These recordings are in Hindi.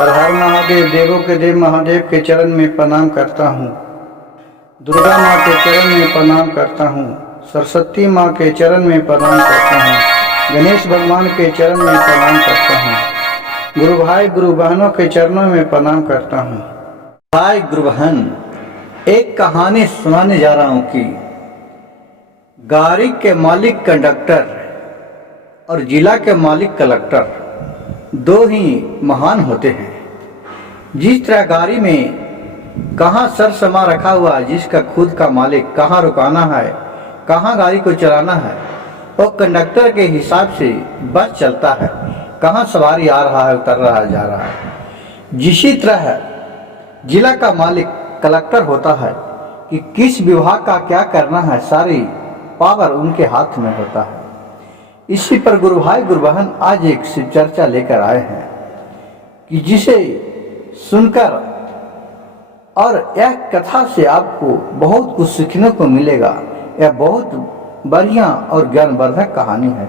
हर हर महादेव, देवों के देव महादेव के चरण में प्रणाम करता हूँ। दुर्गा माँ के चरण में प्रणाम करता हूँ। सरस्वती माँ के चरण में प्रणाम करता हूँ। गणेश भगवान के चरण में प्रणाम करता हूँ। गुरु भाई गुरु बहनों के चरणों में प्रणाम करता हूँ। भाई गुरु बहन, एक कहानी सुनाने जा रहा हूँ कि गाड़ी के मालिक कंडक्टर और जिला के मालिक कलेक्टर दो ही महान होते हैं। जिस तरह गाड़ी में कहाँ सर समा रखा हुआ, जिसका खुद का मालिक, कहाँ रुकाना है, कहाँ गाड़ी को चलाना है, वो कंडक्टर के हिसाब से बस चलता है। कहाँ सवारी आ रहा है, उतर रहा है, जा रहा है। जिसी तरह जिला का मालिक कलेक्टर होता है कि किस विभाग का क्या करना है, सारी पावर उनके हाथ में होता है। इसी पर गुरु भाई गुरु बहन आज एक शिव चर्चा लेकर आए हैं कि जिसे सुनकर और यह कथा से आपको बहुत कुछ सीखने को मिलेगा। यह बहुत बढ़िया और ज्ञानवर्धक कहानी है।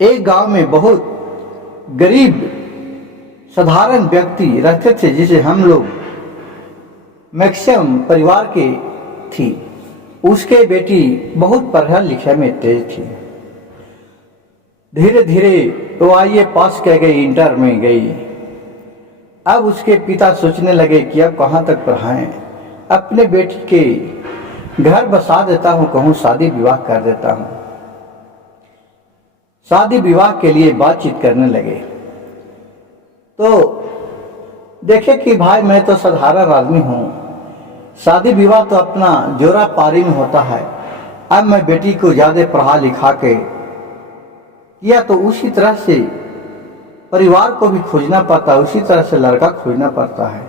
एक गांव में बहुत गरीब साधारण व्यक्ति रहते थे, जिसे हम लोग मैक्सिमम परिवार के थी। उसके बेटी बहुत पढ़ा लिखे में तेज थी। धीरे धीरे तो आईए पास कर गई, इंटर में गई। अब उसके पिता सोचने लगे कि अब कहाँ तक पढ़ाएं। अपने बेटी के घर बसा देता हूँ, कहूँ शादी विवाह कर देता हूँ। शादी विवाह के लिए बातचीत करने लगे तो देखे कि भाई मैं तो साधारण आदमी हूँ, शादी विवाह तो अपना जोरा पारी में होता है। अब मैं बेटी को ज़्यादा पढ़ा लिखा के किया तो उसी तरह से परिवार को भी खोजना पड़ता है, उसी तरह से लड़का खोजना पड़ता है।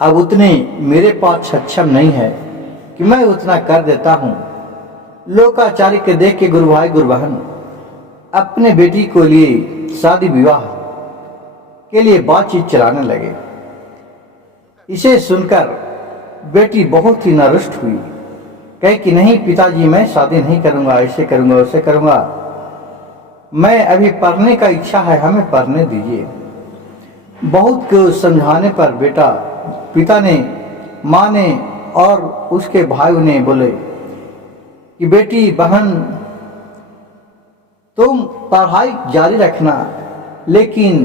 अब उतने मेरे पास सक्षम नहीं है कि मैं उतना कर देता हूँ। लोकाचारी के देख के गुरु भाई गुरु बहन अपने बेटी को लिए शादी विवाह के लिए बातचीत चलाने लगे। इसे सुनकर बेटी बहुत ही नारुष्ट हुई। कहे कि नहीं पिताजी, मैं शादी नहीं करूँगा, ऐसे करूँगा, वैसे करूँगा। मैं अभी पढ़ने का इच्छा है, हमें पढ़ने दीजिए। बहुत को समझाने पर पिता ने, माँ ने और उसके भाइयों ने बोले कि बेटी बहन तुम पढ़ाई जारी रखना, लेकिन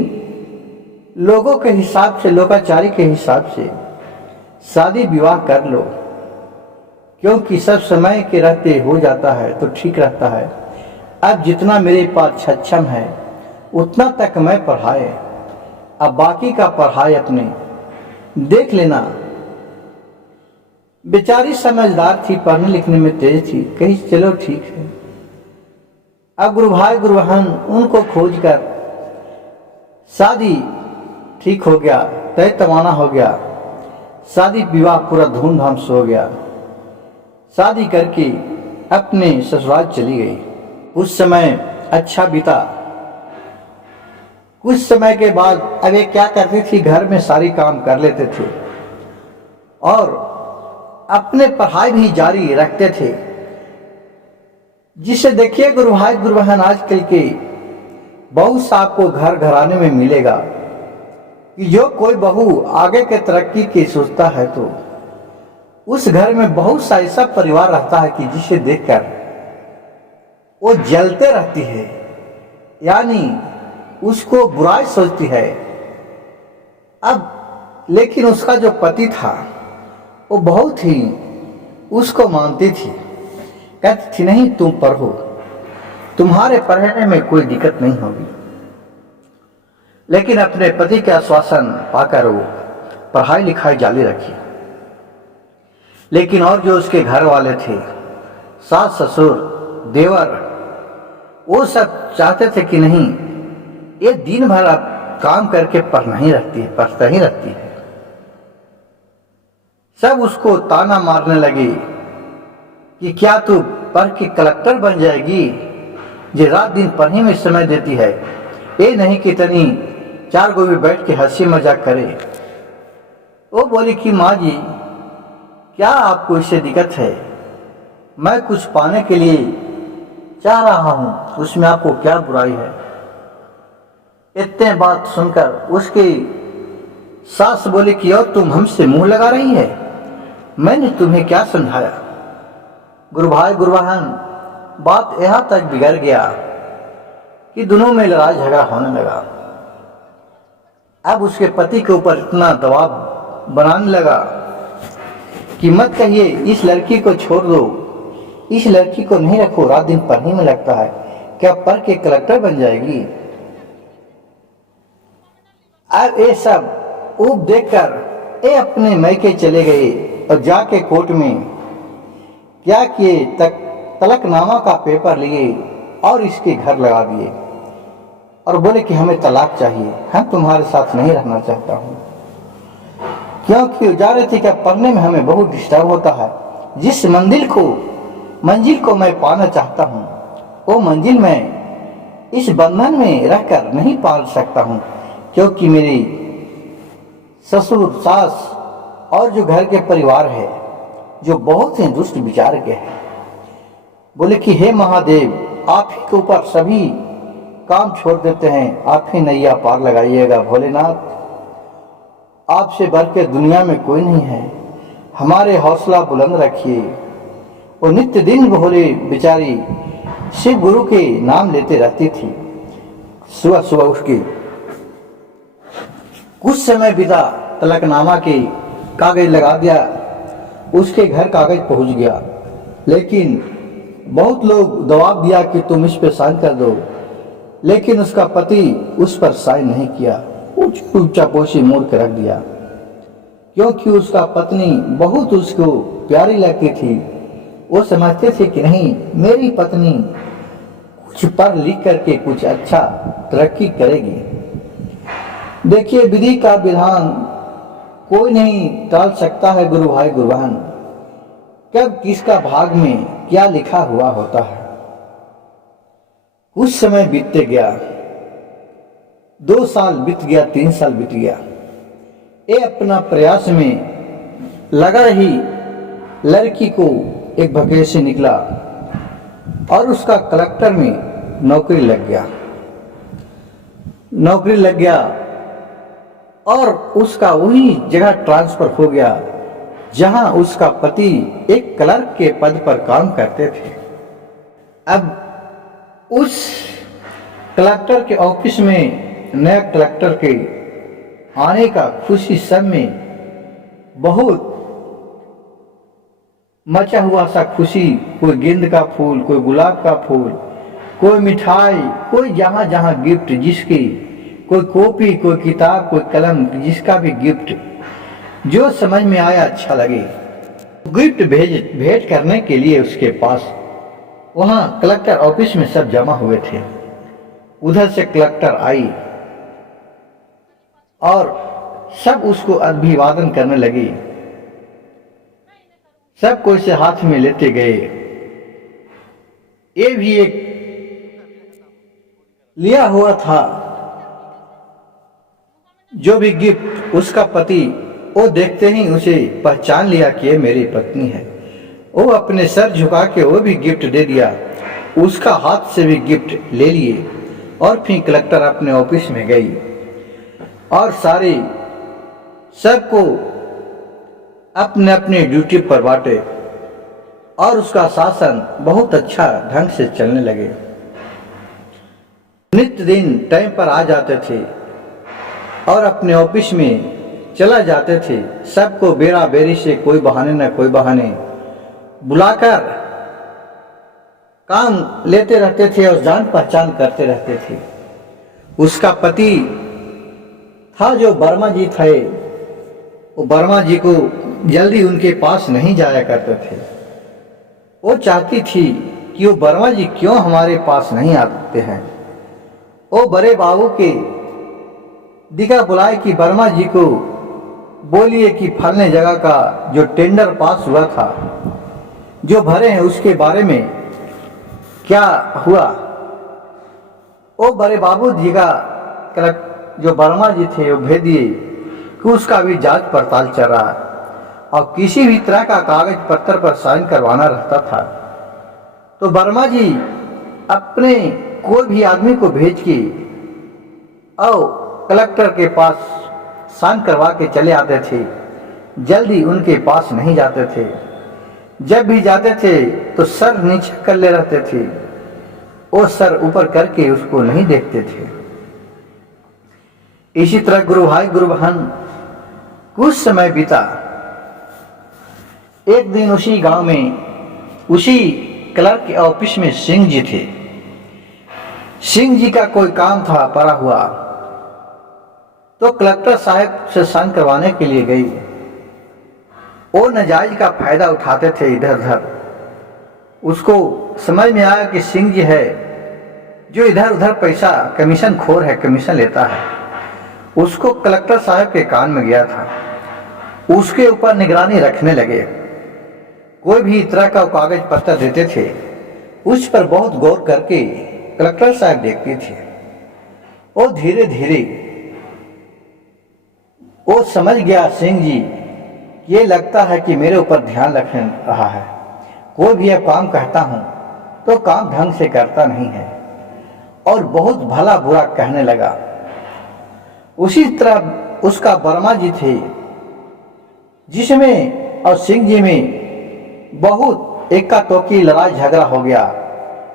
लोगों के हिसाब से, लोकाचारी के हिसाब से शादी विवाह कर लो, क्योंकि सब समय के रहते हो जाता है तो ठीक रहता है। अब जितना मेरे पास सक्षम है उतना तक मैं पढ़ाए, अब बाकी का पढ़ाई अपने देख लेना। बेचारी समझदार थी, पढ़ने लिखने में तेज थी। कही चलो ठीक है। अब गुरु भाई गुरु बहन उनको खोज कर शादी ठीक हो गया, तय तमाना हो गया। शादी विवाह पूरा धूमधाम से हो गया। शादी करके अपने ससुराल चली गई। उस समय अच्छा बीता। कुछ समय के बाद अब ये क्या करती थी, घर में सारी काम कर लेते थे और अपने पढ़ाई भी जारी रखते थे। जिसे देखिए गुरु भाई गुरु बहन आजकल के बहुत सा आपको घर घराने में मिलेगा कि जो कोई बहू आगे के तरक्की की सोचता है तो उस घर में बहुत सा ऐसा परिवार रहता है कि जिसे देखकर वो जलते रहती है, यानी उसको बुराई सोचती है। अब लेकिन उसका जो पति था वो बहुत ही उसको मानती थी। कहती थी नहीं तुम पढ़ो, तुम्हारे पढ़ने में कोई दिक्कत नहीं होगी। लेकिन अपने पति के आश्वासन पाकर वो पढ़ाई लिखाई जारी रखी। लेकिन और जो उसके घर वाले थे, सास ससुर देवर, वो सब चाहते थे कि नहीं ये दिन भर अब काम करके पढ़ता ही रहती है। सब उसको ताना मारने लगे कि क्या तू पढ़ के कलेक्टर बन जाएगी, जो रात दिन पढ़ने में समय देती है, ये नहीं कि तनी चार गो भी बैठ के हंसी मजाक करे। वो बोली कि माँ जी क्या आपको इससे दिक्कत है, मैं कुछ पाने के लिए चाह रहा हूँ, उसमें आपको क्या बुराई है। इतने बात सुनकर उसकी सास बोली कि और तुम हमसे मुंह लगा रही है, मैंने तुम्हें क्या समझाया। गुरु भाई गुरु बहन, बात यहाँ तक बिगड़ गया कि दोनों में लड़ाई झगड़ा होने लगा। अब उसके पति के ऊपर इतना दबाव बनाने लगा कि मत कहिए, इस लड़की को छोड़ दो, इस लड़की को नहीं रखो, रात दिन पढ़ने में लगता है, क्या पढ़ के कलेक्टर बन जाएगी। अब ये सब ऊब देखकर ये अपने मैके चले गए और जाके कोर्ट में क्या किए, तलाकनामा का पेपर लिए और इसके घर लगा दिए और बोले कि हमें तलाक चाहिए, हम तुम्हारे साथ नहीं रहना चाहता हूँ। क्योंकि जा रहे थे कि पढ़ने में हमें बहुत डिस्टर्ब होता है, जिस मंजिल को मैं पाना चाहता हूँ वो मंजिल में इस बंधन में रहकर नहीं पा सकता हूँ, क्योंकि मेरी ससुर सास और जो घर के परिवार है जो बहुत ही दुष्ट विचार के हैं। बोले कि हे महादेव, आप ही के ऊपर सभी काम छोड़ देते हैं, आप ही नैया पार लगाइएगा। भोलेनाथ, आपसे बढ़ के दुनिया में कोई नहीं है, हमारे हौसला बुलंद रखिए। वो नित्य दिन भोले बेचारी शिव गुरु के नाम लेते रहती थी। सुबह सुबह उसकी कुछ समय बीता, तलाकनामा के कागज लगा दिया, उसके घर कागज पहुंच गया, लेकिन बहुत लोग दबाव दिया कि तुम इस पे साइन कर दो, लेकिन उसका पति उस पर साइन नहीं किया, चुपचापोशी मोड़ के रख दिया। क्योंकि उसका पत्नी बहुत उसको प्यारी लगती थी, वो समझते थे कि नहीं, मेरी पत्नी कुछ पढ़ लिख करके कुछ अच्छा तरक्की करेगी। देखिए, विधि का विधान कोई नहीं टाल सकता है गुरु भाई गुरु बहन, कब किसका भाग में क्या लिखा हुआ होता है। कुछ समय बीतते गया, 2 साल बीत गया, 3 साल बीत गया। ये अपना प्रयास में लगा रही, लड़की को एक वैकेंसी निकला और उसका कलेक्टर में नौकरी लग गया और उसका वही जगह ट्रांसफर हो गया जहां उसका पति एक क्लर्क के पद पर काम करते थे। अब उस कलेक्टर के ऑफिस में नया कलेक्टर के आने का खुशी सब में बहुत मचा हुआ सा खुशी। कोई गेंद का फूल, कोई गुलाब का फूल, कोई मिठाई, कोई जहां जहां गिफ्ट, जिसकी कोई कॉपी, कोई किताब, कोई कलम, जिसका भी गिफ्ट जो समझ में आया अच्छा लगे, गिफ्ट भेंट करने के लिए उसके पास वहां कलेक्टर ऑफिस में सब जमा हुए थे। उधर से कलेक्टर आई और सब उसको अभिवादन करने लगी, सब कोई से हाथ में लेते गए। ये भी एक लिया हुआ था जो भी गिफ्ट, उसका पति वो देखते ही उसे पहचान लिया कि ये मेरी पत्नी है। वो अपने सर झुका के वो भी गिफ्ट दे दिया, उसका हाथ से भी गिफ्ट ले लिए और फिर कलेक्टर अपने ऑफिस में गई और सारे सबको अपने अपने ड्यूटी पर बांटे और उसका शासन बहुत अच्छा ढंग से चलने लगे। नित्य दिन टाइम पर आ जाते थे और अपने ऑफिस में चला जाते थे। सबको बेरा बेरी से कोई बहाने न कोई बहाने बुलाकर काम लेते रहते थे और जान पहचान करते रहते थे। उसका पति था जो वर्मा जी थे, वो वर्मा जी को जल्दी उनके पास नहीं जाया करते थे। वो चाहती थी कि वो वर्मा जी क्यों हमारे पास नहीं आते हैं। वो बड़े बाबू के दिखा बुलाए कि वर्मा जी को बोलिए कि फलने जगह का जो टेंडर पास हुआ था, जो भरे हैं, उसके बारे में क्या हुआ। वो बड़े बाबू जी का जो वर्मा जी थे वो भेज दिए कि उसका भी जांच पड़ताल चल रहा है और किसी भी तरह का कागज पत्र पर साइन करवाना रहता था तो वर्मा जी अपने कोई भी आदमी को भेज के और कलेक्टर के पास साइन करवा के चले आते थे। जल्दी उनके पास नहीं जाते थे। जब भी जाते थे तो सर नीचे कर ले रहते थे और सर ऊपर करके उसको नहीं देखते थे। इसी तरह गुरु भाई गुरु बहन कुछ समय बीता। एक दिन उसी गांव में उसी क्लर्क के ऑफिस में सिंह जी थे। सिंह जी का कोई काम था पड़ा हुआ, तो कलेक्टर साहब से साइन करवाने के लिए गई। वो नाजायज का फायदा उठाते थे इधर उधर। उसको समझ में आया कि सिंह जी है जो इधर उधर पैसा कमीशन खोर है, कमीशन लेता है। उसको कलेक्टर साहब के कान में गया था। उसके ऊपर निगरानी रखने लगे। कोई भी इस तरह का कागज पत्र देते थे, उस पर बहुत गौर करके कलेक्टर साहब देखते थे। और धीरे धीरे वो समझ गया सिंह जी, ये लगता है कि मेरे ऊपर ध्यान रख रहा है। कोई भी अब काम कहता हूं तो काम ढंग से करता नहीं है, और बहुत भला बुरा कहने लगा। उसी तरह उसका वर्मा जी थे, जिसमें और सिंह जी में बहुत एक्का तोकी लड़ाई झगड़ा हो गया।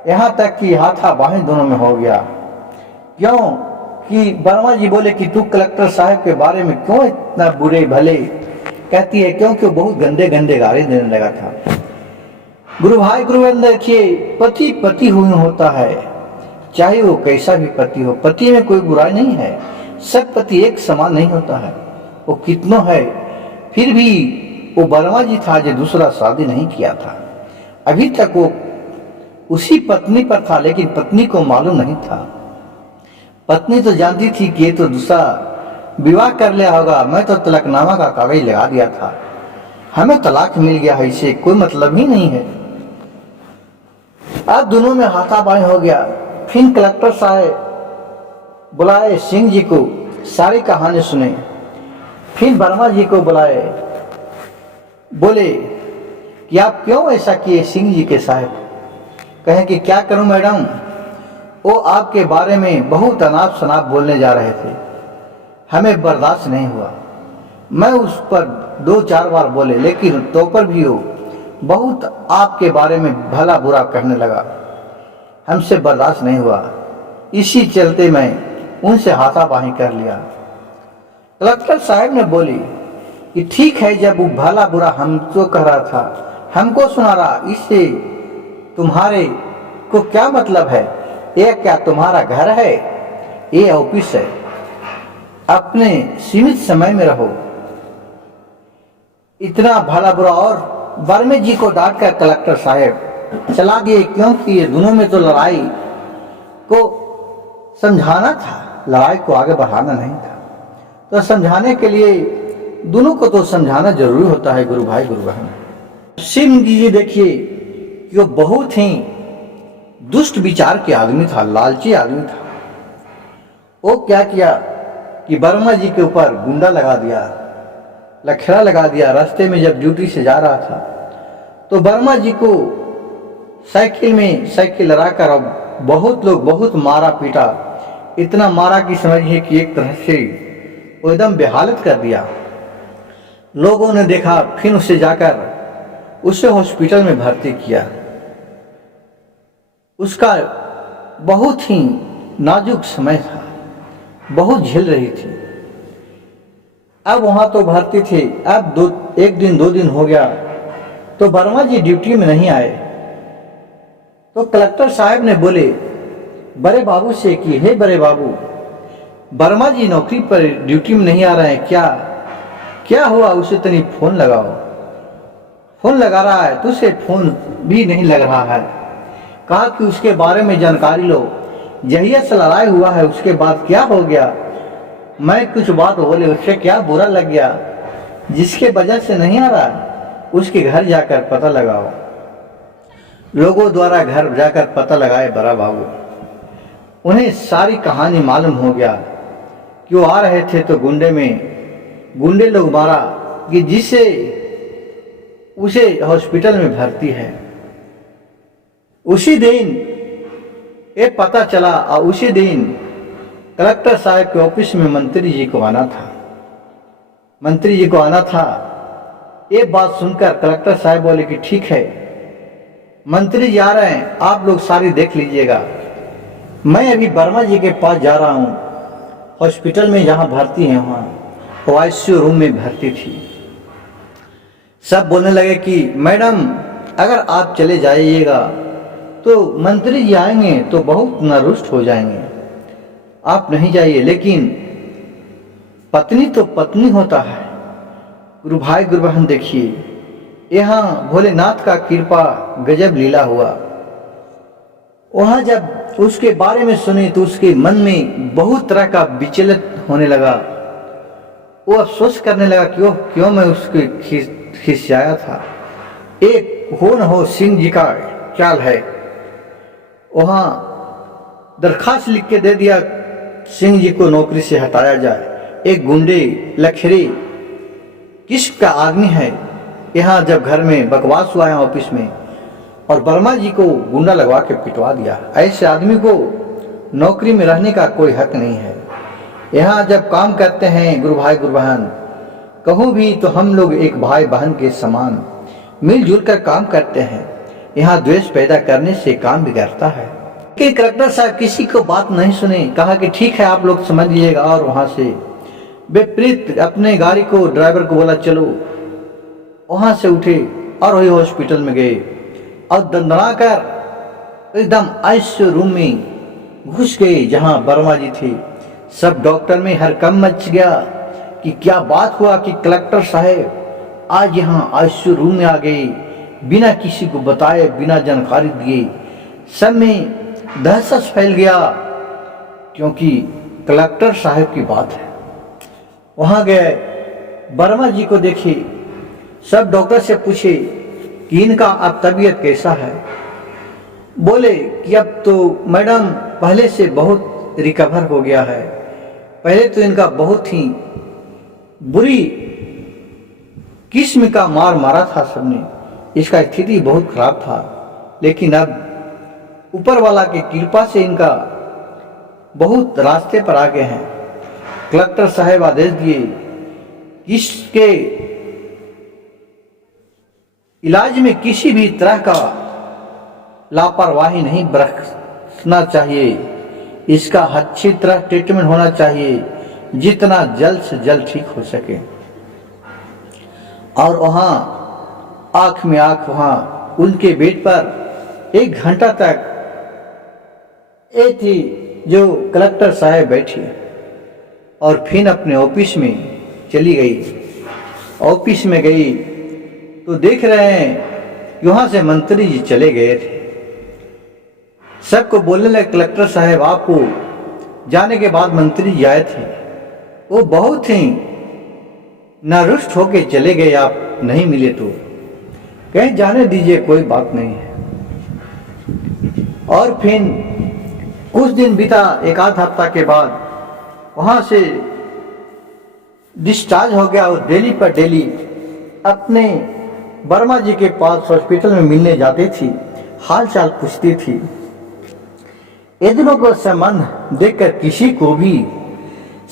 यहाँ तक कि हाथापाई दोनों में हो गया। क्यों कि वर्मा जी बोले कि तू कलेक्टर साहब के बारे में क्यों इतना बुरे भले कहती है, क्योंकि वो बहुत गंदे गंदे गाली देने लगा था। गुरु भाई गुरु बहन देखिए, पति पति हुई होता है, चाहे वो कैसा भी पति हो। पति में कोई बुराई नहीं है, सब पति एक समान नहीं होता है। वो कितनों है, फिर भी वो वर्मा जी था जो दूसरा शादी नहीं किया था। अभी तक वो उसी पत्नी पर था, लेकिन पत्नी को मालूम नहीं था। पत्नी तो जानती थी कि ये तो दूसरा विवाह कर लिया होगा। मैं तो तलाकनामा का कागज लगा दिया था, हमें तलाक मिल गया है, इससे कोई मतलब ही नहीं है। अब दोनों में हाथापाई हो गया। फिर कलेक्टर साहब बुलाए सिंह जी को, सारी कहानी सुने। फिर वर्मा जी को बुलाए, बोले कि आप क्यों ऐसा किए सिंह जी के साहब। कहे कि क्या करूं मैडम, वो आपके बारे में बहुत अनाप शनाप बोलने जा रहे थे, हमें बर्दाश्त नहीं हुआ। मैं उस पर 2-4 बार बोले, लेकिन तो पर भी वो बहुत आपके बारे में भला बुरा कहने लगा, हमसे बर्दाश्त नहीं हुआ। इसी चलते मैं उनसे हाथापाई कर लिया। कलेक्टर साहब ने बोली कि ठीक है, जब वो भला बुरा हमको कह रहा था, हमको सुना रहा, इससे तुम्हारे को क्या मतलब है? ये क्या तुम्हारा घर है? ये ऑफिस है, अपने सीमित समय में रहो। इतना भला बुरा। और वर्मे जी को डांट कर कलेक्टर साहब चला गए, क्योंकि ये दोनों में तो लड़ाई को समझाना था, लड़ाई को आगे बढ़ाना नहीं था। तो समझाने के लिए दोनों को तो समझाना जरूरी होता है गुरु भाई गुरु बहन। सिंह जी देखिए कि वो बहुत ही दुष्ट विचार के आदमी था, लालची आदमी था। वो क्या किया कि वर्मा जी के ऊपर गुंडा लगा दिया, लखेड़ा लगा दिया। रास्ते में जब ड्यूटी से जा रहा था तो वर्मा जी को साइकिल में साइकिल लड़ाकर अब बहुत लोग बहुत मारा पीटा। इतना मारा कि समझिए कि एक तरह से वो एकदम बेहालत कर दिया। लोगों ने देखा, फिर उसे जाकर उसे हॉस्पिटल में भर्ती किया। उसका बहुत ही नाजुक समय था, बहुत झेल रही थी। अब वहां तो भर्ती थे। अब 1-2 दिन हो गया तो वर्मा जी ड्यूटी में नहीं आए। तो कलेक्टर साहब ने बोले बड़े बाबू से कि हे बड़े बाबू, वर्मा जी नौकरी पर ड्यूटी में नहीं आ रहे हैं, क्या हुआ? उसे तनी फोन लगाओ। फोन लगा रहा है तो उसे फोन भी नहीं लग रहा है। कहा कि उसके बारे में जानकारी लो, जहिया से लड़ाई हुआ है उसके बाद क्या हो गया। मैं कुछ बात बोले, उससे क्या बुरा लग गया, जिसके वजह से नहीं आ रहा, उसके घर जाकर पता लगाओ। लोगों द्वारा घर जाकर पता लगाए बड़ा बाबू। उन्हें सारी कहानी मालूम हो गया कि वो आ रहे थे तो गुंडे लोग मारा कि जिससे उसे हॉस्पिटल में भर्ती है। उसी दिन ये पता चला और उसी दिन कलेक्टर साहब के ऑफिस में मंत्री जी को आना था। मंत्री जी को आना था। ये बात सुनकर कलेक्टर साहब बोले कि ठीक है, मंत्री जी आ रहे हैं, आप लोग सारी देख लीजिएगा। मैं अभी वर्मा जी के पास जा रहा हूँ। हॉस्पिटल में जहाँ भर्ती है वहाँ वो आईसीयू रूम में भर्ती थी। सब बोलने लगे कि मैडम अगर आप चले जाइएगा तो मंत्री जी आएंगे तो बहुत नारुष्ट हो जाएंगे, आप नहीं जाइए। लेकिन पत्नी तो पत्नी होता है। गुरु भाई गुरु बहन देखिए, यहाँ भोलेनाथ का कृपा गजब लीला हुआ। वहाँ जब उसके बारे में सुने तो उसके मन में बहुत तरह का विचलित होने लगा। वो अफसोस करने लगा कि ओह क्यों मैं उसके खिसियाया था। एक हो न हो सिंह जी का चाल है। वहाँ दरखास्त लिख के दे दिया सिंह जी को नौकरी से हटाया जाए। एक गुंडे लखेरी किस्म का आदमी है, यहाँ जब घर में बकवास हुआ है ऑफिस में, और वर्मा जी को गुंडा लगवा के पिटवा दिया। ऐसे आदमी को नौकरी में रहने का कोई हक नहीं है। यहाँ जब काम करते हैं गुरु भाई गुरु बहन, कहूँ भी तो हम लोग एक भाई बहन के समान मिलजुल कर काम करते हैं। यहाँ द्वेष पैदा करने से काम बिगड़ता है। लेकिन कलेक्टर साहब किसी को बात नहीं सुने, कहा कि ठीक है आप लोग समझ लीजिएगा। और वहाँ से विपरीत अपने गाड़ी को ड्राइवर को बोला चलो। वहाँ से उठे और वही हॉस्पिटल में गए और दंदना कर एकदम आईसीयू रूम में घुस गए जहाँ वर्मा जी थे। सब डॉक्टर में हरकम मच गया कि क्या बात हुआ कि कलेक्टर साहब आज यहाँ आईसीयू रूम में आ गए बिना किसी को बताए, बिना जानकारी दिए। सब में दहशत फैल गया क्योंकि कलेक्टर साहब की बात है। वहाँ गए, वर्मा जी को देखे, सब डॉक्टर से पूछे कि इनका अब तबीयत कैसा है। बोले कि अब तो मैडम पहले से बहुत रिकवर हो गया है। पहले तो इनका बहुत ही बुरी किस्म का मार मारा था सबने, इसका स्थिति बहुत खराब था। लेकिन अब ऊपर वाला की कृपा से इनका बहुत रास्ते पर आ गए हैं। कलेक्टर साहब आदेश दिए इसके इलाज में किसी भी तरह का लापरवाही नहीं बरतना चाहिए। इसका अच्छी तरह ट्रीटमेंट होना चाहिए, जितना जल्द से जल्द ठीक हो सके। और वहाँ आंख में आंख वहाँ उनके बेड पर 1 घंटा तक ये थी जो कलेक्टर साहब बैठी और फिर अपने ऑफिस में चली गई। ऑफिस में गई तो देख रहे हैं वहां से मंत्री जी चले गए थे। सबको बोलने लगे कलेक्टर साहब आपको जाने के बाद मंत्री जी आए थे, वो बहुत ही नारुष्ट होके चले गए, आप नहीं मिले तो कहीं जाने दीजिए, कोई बात नहीं है। और फिर कुछ दिन बीता, 1 आध हफ्ता के बाद वहां से डिस्चार्ज हो गया और डेली पर डेली अपने वर्मा जी के पास हॉस्पिटल में मिलने जाती थी, हाल चाल पूछती थी। ये दिनों का संबंध देखकर किसी को भी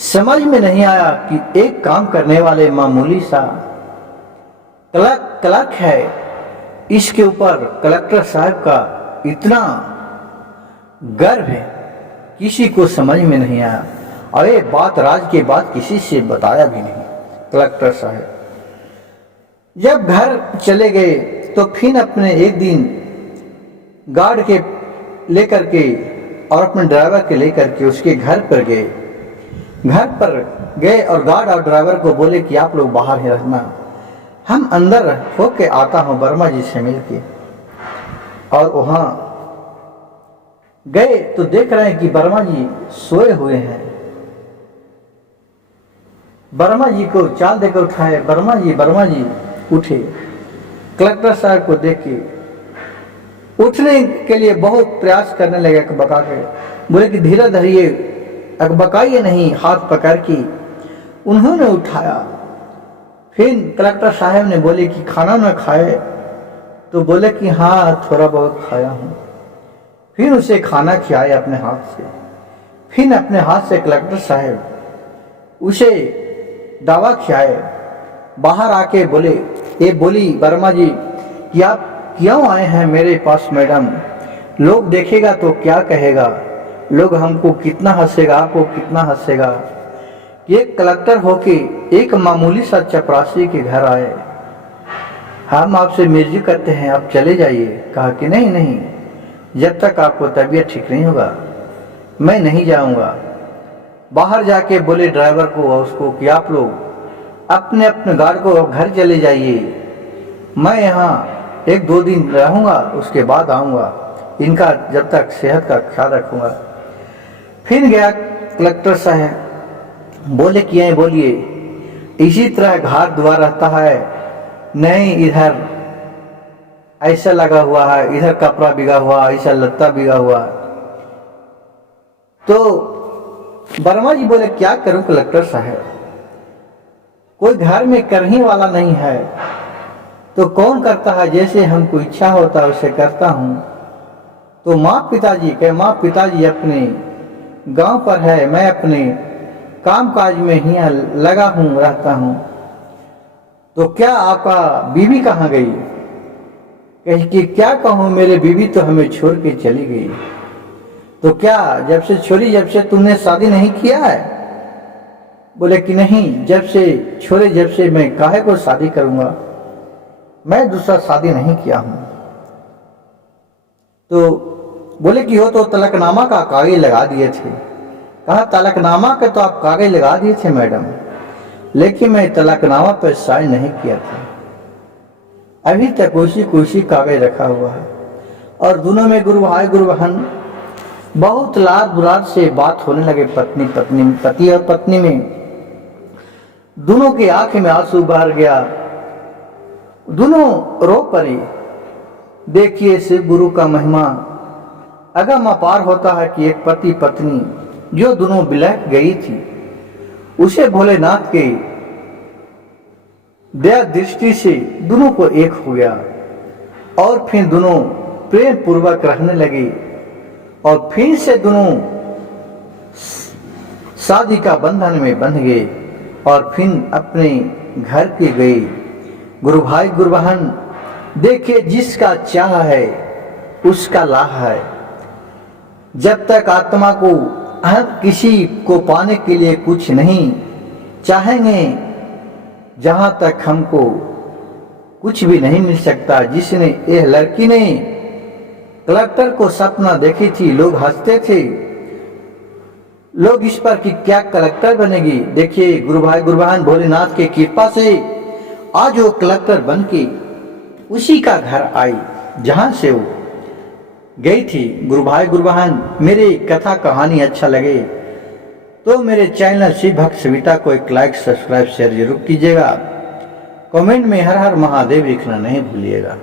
समझ में नहीं आया कि एक काम करने वाले मामूली सा क्लर्क है, इसके ऊपर कलेक्टर साहब का इतना गर्व है, किसी को समझ में नहीं आया। और ये बात राज के बाद किसी से बताया भी नहीं। कलेक्टर साहब जब घर चले गए तो फिर अपने एक दिन गार्ड के लेकर के और अपने ड्राइवर के लेकर के उसके घर पर गए। घर पर गए और गार्ड और ड्राइवर को बोले कि आप लोग बाहर ही रहना, हम अंदर होके आता हूँ वर्मा जी से मिल के। और वहाँ गए तो देख रहे हैं कि वर्मा जी सोए हुए हैं। वर्मा जी को चाल देकर उठाए, वर्मा जी उठे। कलेक्टर साहब को देख के उठने के लिए बहुत प्रयास करने लगे, अकबका के बोले कि धीरे धीरे अकबकाइए नहीं, हाथ पकड़ के उन्होंने उठाया। फिर कलेक्टर साहब ने बोले कि खाना ना खाए, तो बोले कि हाँ थोड़ा बहुत खाया हूँ। फिर उसे खाना खिलाया अपने हाथ से। फिर अपने हाथ से कलेक्टर साहब उसे दावा खिलाए। बाहर आके बोले, ये बोली वर्मा जी कि आप क्यों आए हैं मेरे पास मैडम? लोग देखेगा तो क्या कहेगा? लोग हमको कितना हंसेगा, आपको कितना हंसेगा। एक कलेक्टर होके एक मामूली सा चपरासी के घर आए। हम आपसे मिर्जी करते हैं, आप चले जाइए। कहा कि नहीं नहीं, जब तक आपको तबीयत ठीक नहीं होगा मैं नहीं जाऊंगा। बाहर जाके बोले ड्राइवर को और उसको कि आप लोग अपने अपने गार्ड को घर चले जाइए, मैं यहाँ 1-2 दिन रहूंगा, उसके बाद आऊंगा, इनका जब तक सेहत का ख्याल रखूंगा। फिर गया कलेक्टर साहब, बोले कि यहीं बोलिए, इसी तरह घर द्वार रहता है? नहीं, इधर ऐसा लगा हुआ है, इधर कपड़ा बिगा हुआ, ऐसा लत्ता बिगा हुआ। तो वर्मा जी बोले क्या करूं कलेक्टर साहब, कोई घर में करने वाला नहीं है तो कौन करता है? जैसे हमको इच्छा होता है उसे करता हूं। तो माँ पिताजी अपने गांव पर है, मैं अपने कामकाज में ही लगा हूं, रहता हूं। तो क्या आपका बीवी कहाँ गई? कही कि क्या कहूं, मेरे बीवी तो हमें छोड़ के चली गई। तो क्या जब से तुमने शादी नहीं किया है? बोले कि नहीं, जब से मैं काहे को शादी करूंगा, मैं दूसरा शादी नहीं किया हूं। तो बोले कि हो तो तलाकनामा का कागज लगा दिए थे। कहा तलाकनामा के तो आप कागज लगा दिए थे मैडम, लेकिन मैं तलाकनामा पर साइन नहीं किया था, अभी तक उसी कागज रखा हुआ है। और दोनों में गुरु भाई गुरु बहन बहुत लाड बुराद से बात होने लगे, पति और पत्नी में। दोनों की आंख में आंसू बह गया, दोनों रो पड़े। देखिए शिव गुरु का महिमा अगम अपार होता है कि एक पति पत्नी जो दोनों बिलख गई थी, उसे भोलेनाथ के दया दृष्टि से दोनों को एक हो गया और फिर दोनों प्रेम पूर्वक रहने लगे और फिर से दोनों शादी का बंधन में बंध गए और फिर अपने घर के गए। गुरु भाई गुरु बहन देखिए, जिसका चाह है उसका लाह है। जब तक आत्मा को हम किसी को पाने के लिए कुछ नहीं चाहेंगे, जहां तक हमको कुछ भी नहीं मिल सकता। जिसने यह लड़की ने कलेक्टर को सपना देखी थी, लोग हंसते थे, लोग इस पर कि क्या कलेक्टर बनेगी। देखिए गुरु भाई गुरु बहन भोलेनाथ की कृपा से आज वो कलेक्टर बन के उसी का घर आई जहां से वो गई थी। गुरु भाई गुरु बहन, मेरी कथा कहानी अच्छा लगे तो मेरे चैनल शिव भक्त सविता को एक लाइक सब्सक्राइब शेयर जरूर कीजिएगा। कमेंट में हर हर महादेव लिखना नहीं भूलिएगा।